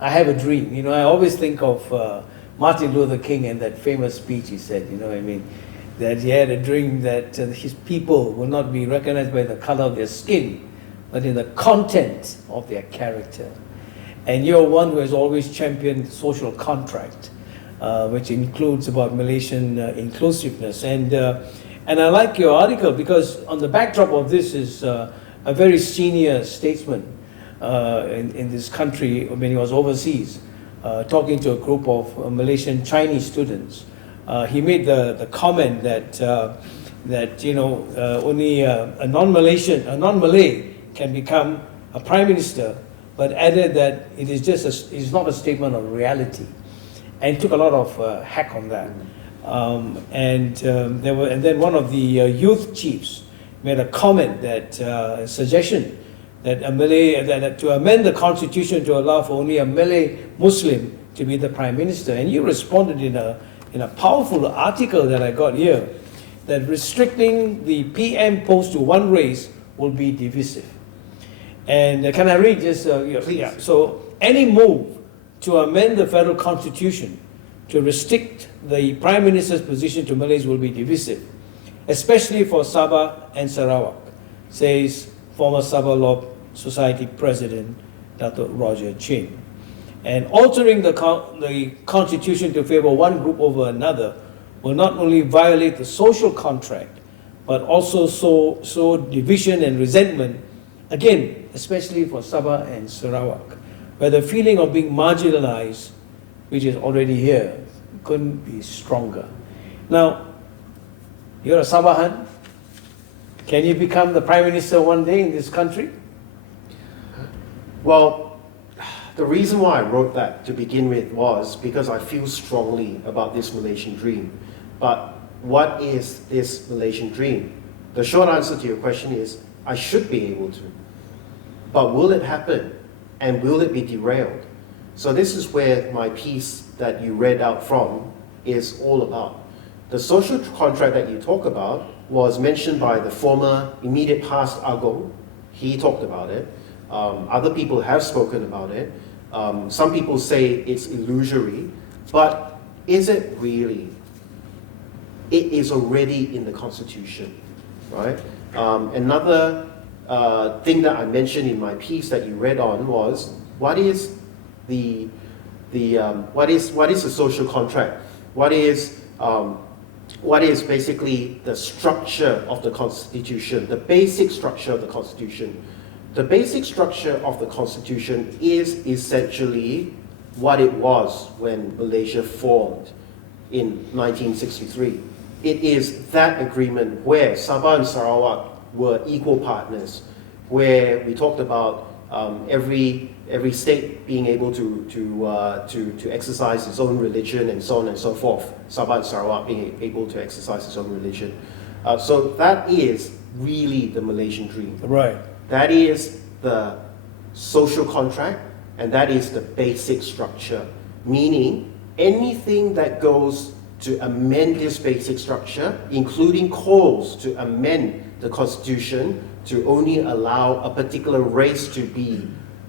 I have a dream. You know, I always think of Martin Luther King and that famous speech he said, you know what I mean, that he had a dream that his people will not be recognized by the color of their skin, but in the content of their character. And you're one who has always championed social contract, which includes about Malaysian inclusiveness. And I like your article because on the backdrop of this is a very senior statesman in this country when he was overseas, talking to a group of Malaysian Chinese students. He made the comment that you know only a non-Malaysian, a non-Malay can become a prime minister, but added that it is just it's not a statement of reality, and took a lot of hack on that. And then one of the youth chiefs made a comment that a suggestion that that to amend the constitution to allow for only a Malay Muslim to be the prime minister, and you responded in a powerful article that I got here, that restricting the PM post to one race will be divisive. And can I read this? Yeah. So any move to amend the federal constitution to restrict the prime minister's position to Malays will be divisive, especially for Sabah and Sarawak, says former Sabah Law Society President Datuk Roger Chin. And altering the constitution to favor one group over another will not only violate the social contract, but also sow division and resentment, again, especially for Sabah and Sarawak, where the feeling of being marginalized, which is already here, couldn't be stronger. Now, you're a Sabahan. Can you become the Prime Minister one day in this country? Well, the reason why I wrote that to begin with was because I feel strongly about this Malaysian dream. But what is this Malaysian dream? The short answer to your question is, I should be able to. But will it happen? And will it be derailed? So this is where my piece that you read out from is all about. The social contract that you talk about was mentioned by the former immediate past Agong. He talked about it. Other people have spoken about it. Some people say it's illusory, but is it really? It is already in the Constitution, right? Another thing that I mentioned in my piece that you read on was what is the social contract? What is basically the structure of the Constitution, the basic structure of the Constitution? The basic structure of the Constitution is essentially what it was when Malaysia formed in 1963. It is that agreement where Sabah and Sarawak were equal partners, where we talked about every state being able to exercise its own religion and so on and so forth. Sabah and Sarawak being able to exercise its own religion. So that is really the Malaysian dream. Right. That is the social contract, and that is the basic structure. Meaning, anything that goes to amend this basic structure, including calls to amend the Constitution to only allow a particular race to be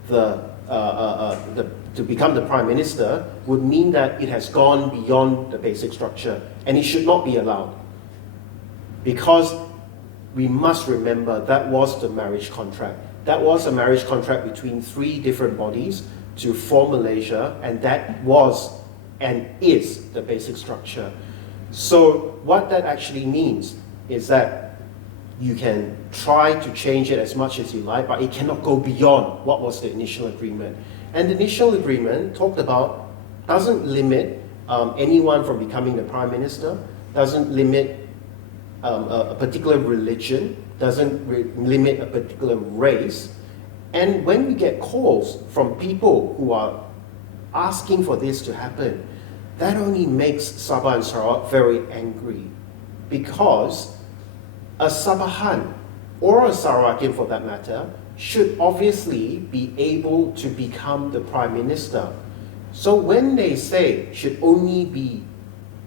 to become the Prime Minister, would mean that it has gone beyond the basic structure, and it should not be allowed. Because we must remember that was the marriage contract. That was a marriage contract between three different bodies to form Malaysia, and that was and is the basic structure. So what that actually means is that you can try to change it as much as you like, but it cannot go beyond what was the initial agreement. And the initial agreement talked about, doesn't limit anyone from becoming the Prime Minister, doesn't limit a particular religion, doesn't limit a particular race. And when we get calls from people who are asking for this to happen, that only makes Sabah and Sarawak very angry, because a Sabahan, or a Sarawakian for that matter, should obviously be able to become the Prime Minister. So when they say should only be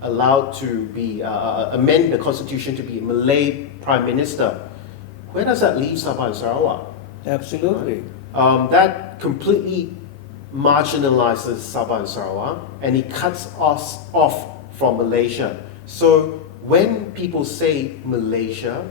allowed to be amend the Constitution to be a Malay Prime Minister, where does that leave Sabah and Sarawak? Absolutely. That completely marginalizes Sabah and Sarawak, and it cuts us off from Malaysia. So when people say Malaysia,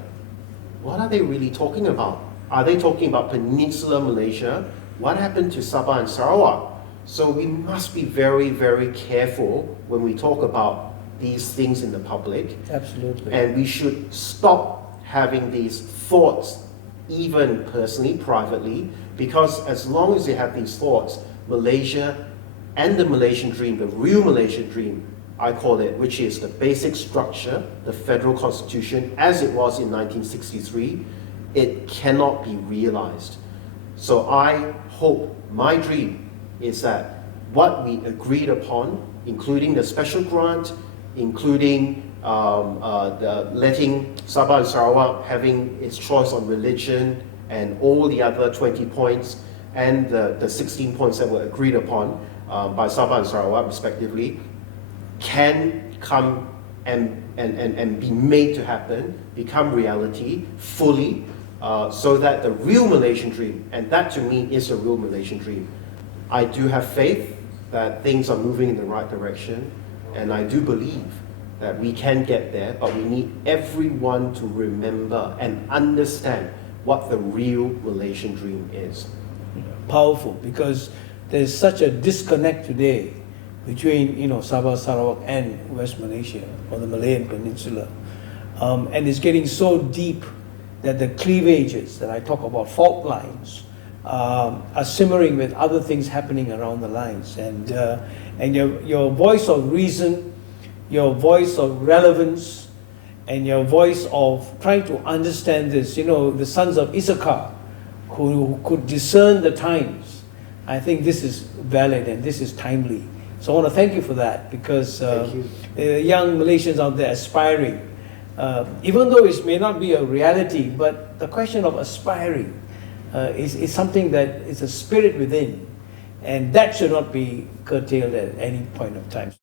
what are they really talking about? Are they talking about Peninsular Malaysia? What happened to Sabah and Sarawak? So we must be very, very careful when we talk about these things in the public. Absolutely. And we should stop having these thoughts, even personally, privately, because as long as you have these thoughts, Malaysia and the Malaysian Dream, the real Malaysian Dream, I call it, which is the basic structure, the federal constitution, as it was in 1963, it cannot be realized. So I hope, my dream is that what we agreed upon, including the special grant, including letting Sabah and Sarawak having its choice on religion and all the other 20 points and the 16 points that were agreed upon by Sabah and Sarawak respectively, can come and be made to happen, become reality fully, so that the real Malaysian Dream, and that to me is a real Malaysian Dream. I do have faith that things are moving in the right direction, and I do believe that we can get there, but we need everyone to remember and understand what the real Malaysian Dream is. Powerful, because there's such a disconnect today between Sabah, Sarawak and West Malaysia, or the Malayan Peninsula. And it's getting so deep that the cleavages that I talk about, fault lines, are simmering with other things happening around the lines. And your voice of reason, your voice of relevance, and your voice of trying to understand this, the sons of Issachar, who could discern the times. I think this is valid and this is timely. So I want to thank you for that, because the young Malaysians out there aspiring, even though it may not be a reality, but the question of aspiring is something that is a spirit within, and that should not be curtailed at any point of time.